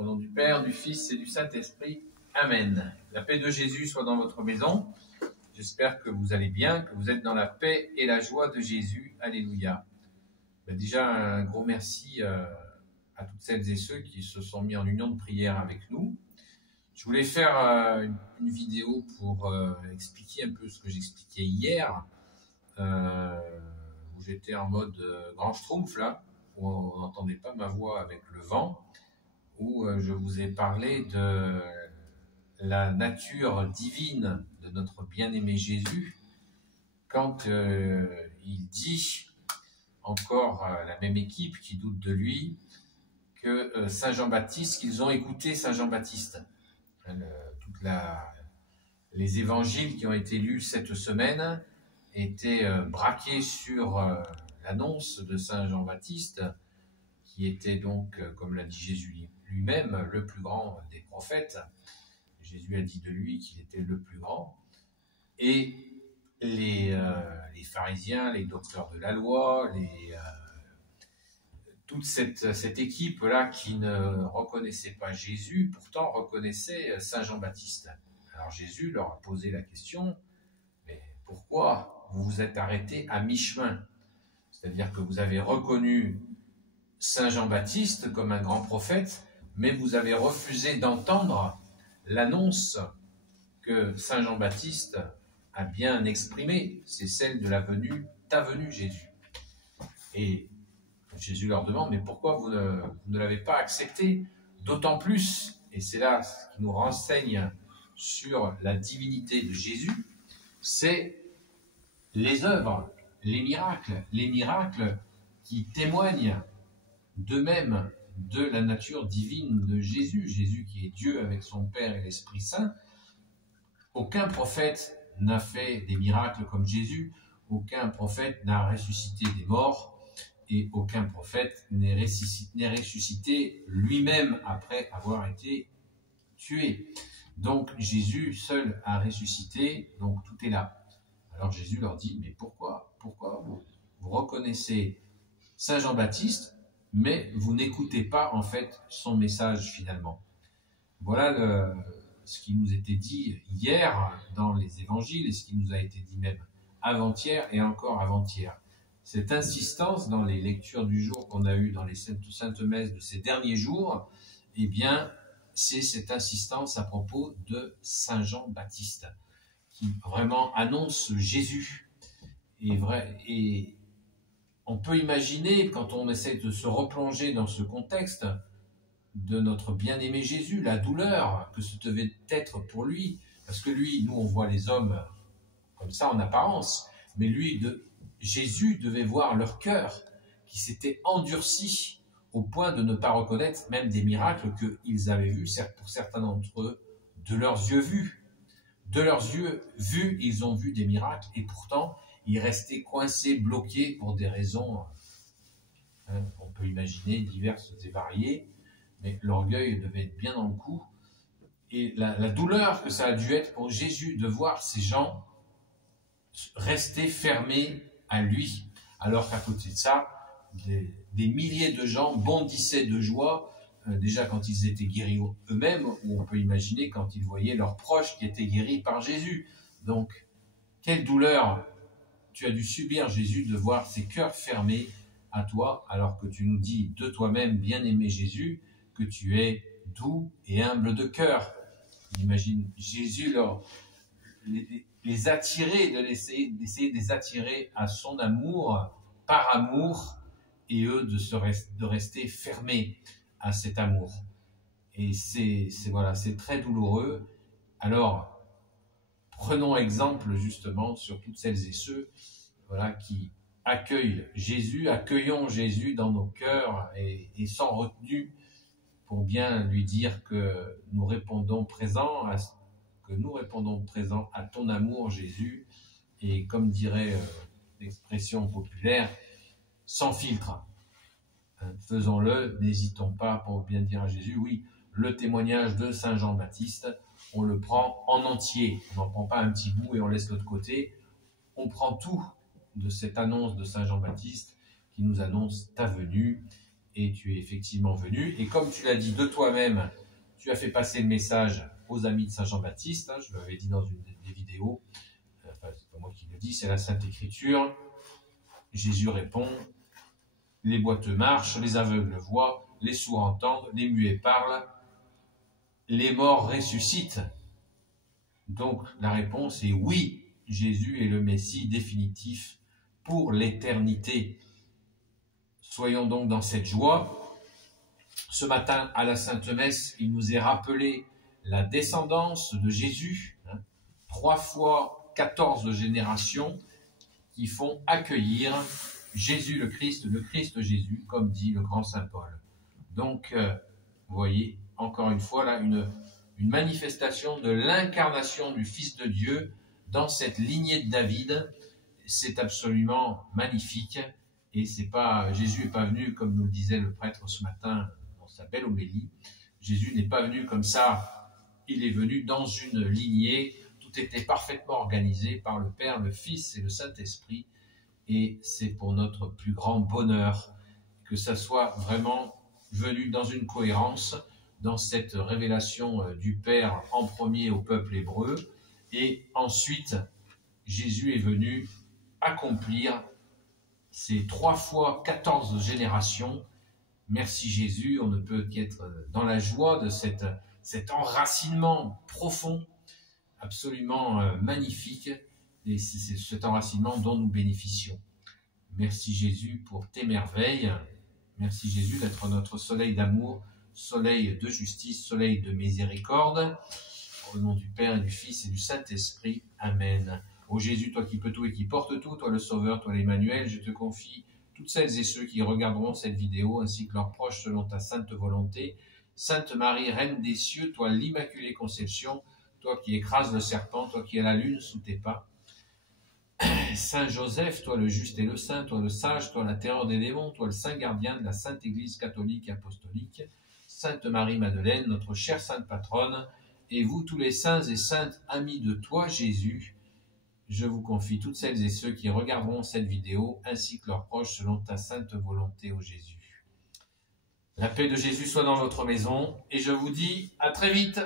Au nom du Père, du Fils et du Saint-Esprit. Amen. La paix de Jésus soit dans votre maison. J'espère que vous allez bien, que vous êtes dans la paix et la joie de Jésus. Alléluia. Déjà, un gros merci à toutes celles et ceux qui se sont mis en union de prière avec nous. Je voulais faire une vidéo pour expliquer un peu ce que j'expliquais hier, où j'étais en mode grand schtroumpf, là, où on n'entendait pas ma voix avec le vent, où je vous ai parlé de la nature divine de notre bien-aimé Jésus, quand il dit encore à la même équipe qui doute de lui, que Saint Jean-Baptiste, qu'ils ont écouté Saint Jean-Baptiste. Les évangiles qui ont été lus cette semaine étaient braqués sur l'annonce de Saint Jean-Baptiste, qui était donc, comme l'a dit Jésus lui-même, le plus grand des prophètes. Jésus a dit de lui qu'il était le plus grand. Et les pharisiens, les docteurs de la loi, toute cette équipe-là qui ne reconnaissait pas Jésus, pourtant reconnaissait Saint Jean-Baptiste. Alors Jésus leur a posé la question, mais pourquoi vous vous êtes arrêtés à mi-chemin? C'est-à-dire que vous avez reconnu Saint Jean-Baptiste comme un grand prophète, mais vous avez refusé d'entendre l'annonce que Saint Jean-Baptiste a bien exprimée, c'est celle de la venue, ta venue Jésus. Et Jésus leur demande, mais pourquoi vous ne l'avez pas accepté? D'autant plus, et c'est là ce qui nous renseigne sur la divinité de Jésus, c'est les œuvres, les miracles qui témoignent d'eux-mêmes de la nature divine de Jésus, Jésus qui est Dieu avec son Père et l'Esprit Saint. Aucun prophète n'a fait des miracles comme Jésus, aucun prophète n'a ressuscité des morts, et aucun prophète n'est ressuscité lui-même après avoir été tué. Donc Jésus seul a ressuscité, donc tout est là. Alors Jésus leur dit, mais pourquoi vous reconnaissez Saint Jean-Baptiste, mais vous n'écoutez pas en fait son message finalement. Voilà ce qui nous était dit hier dans les évangiles et ce qui nous a été dit même avant-hier et encore avant-hier. Cette insistance dans les lectures du jour qu'on a eues dans les saintes messes de ces derniers jours, eh bien, c'est cette insistance à propos de Saint Jean-Baptiste, qui vraiment annonce Jésus. Et on peut imaginer, quand on essaie de se replonger dans ce contexte de notre bien-aimé Jésus, la douleur que ce devait être pour lui, parce que lui, nous on voit les hommes comme ça en apparence, mais lui, Jésus devait voir leur cœur qui s'était endurci au point de ne pas reconnaître même des miracles qu'ils avaient vus, pour certains d'entre eux, de leurs yeux vus. De leurs yeux vus, ils ont vu des miracles et pourtant, ils restaient coincés, bloqués pour des raisons, on peut imaginer, diverses et variées, mais l'orgueil devait être bien dans le coup. Et la douleur que ça a dû être pour Jésus de voir ces gens rester fermés à lui, alors qu'à côté de ça, des milliers de gens bondissaient de joie, déjà quand ils étaient guéris eux-mêmes, ou on peut imaginer quand ils voyaient leurs proches qui étaient guéris par Jésus. Donc, quelle douleur tu as dû subir, Jésus, de voir ces cœurs fermés à toi, alors que tu nous dis de toi-même, bien-aimé Jésus, que tu es doux et humble de cœur. Imagine Jésus les attirer, d'essayer de les attirer à son amour, par amour, et eux de rester fermés à cet amour. Et c'est très douloureux. Alors, prenons exemple justement sur toutes celles et ceux qui accueillent Jésus, accueillons Jésus dans nos cœurs et sans retenue, pour bien lui dire que nous répondons présent à ton amour, Jésus, et comme dirait l'expression populaire, sans filtre. Faisons-le, n'hésitons pas pour bien dire à Jésus, oui, le témoignage de Saint Jean-Baptiste, on le prend en entier, on n'en prend pas un petit bout et on laisse l'autre côté, on prend tout de cette annonce de Saint Jean-Baptiste qui nous annonce ta venue, et tu es effectivement venu. Et comme tu l'as dit de toi-même, tu as fait passer le message aux amis de Saint Jean-Baptiste, je l'avais dit dans une des vidéos, enfin, c'est pas moi qui le dis, c'est la Sainte Écriture. Jésus répond, les boiteux marchent, les aveugles voient, les sourds entendent, les muets parlent, les morts ressuscitent. Donc la réponse est oui, Jésus est le Messie définitif pour l'éternité. Soyons donc dans cette joie. Ce matin, à la Sainte Messe, il nous est rappelé la descendance de Jésus, 3 fois 14 générations qui font accueillir Jésus le Christ Jésus, comme dit le grand Saint Paul. Donc, vous voyez, encore une fois, là, une manifestation de l'incarnation du Fils de Dieu dans cette lignée de David. C'est absolument magnifique. Et Jésus n'est pas venu, comme nous le disait le prêtre ce matin dans sa belle homélie. Jésus n'est pas venu comme ça. Il est venu dans une lignée. Tout était parfaitement organisé par le Père, le Fils et le Saint-Esprit. Et c'est pour notre plus grand bonheur que ça soit vraiment venu dans une cohérence, dans cette révélation du Père en premier au peuple hébreu. Et ensuite, Jésus est venu accomplir ces 3 fois 14 générations. Merci Jésus, on ne peut qu'être dans la joie de cet enracinement profond, absolument magnifique, et c'est cet enracinement dont nous bénéficions. Merci Jésus pour tes merveilles. Merci Jésus d'être notre soleil d'amour, soleil de justice, soleil de miséricorde. Au nom du Père et du Fils et du Saint-Esprit. Amen. Ô Jésus, toi qui peux tout et qui portes tout, toi le Sauveur, toi l'Emmanuel, je te confie toutes celles et ceux qui regarderont cette vidéo, ainsi que leurs proches selon ta sainte volonté. Sainte Marie, Reine des cieux, toi l'Immaculée Conception, toi qui écrases le serpent, toi qui as la lune sous tes pas. Saint Joseph, toi le juste et le saint, toi le sage, toi la terreur des démons, toi le saint gardien de la Sainte Église catholique et apostolique. Sainte Marie-Madeleine, notre chère sainte patronne, et vous tous les saints et saintes amis de toi, Jésus, je vous confie toutes celles et ceux qui regarderont cette vidéo, ainsi que leurs proches, selon ta sainte volonté, ô Jésus. La paix de Jésus soit dans votre maison, et je vous dis à très vite.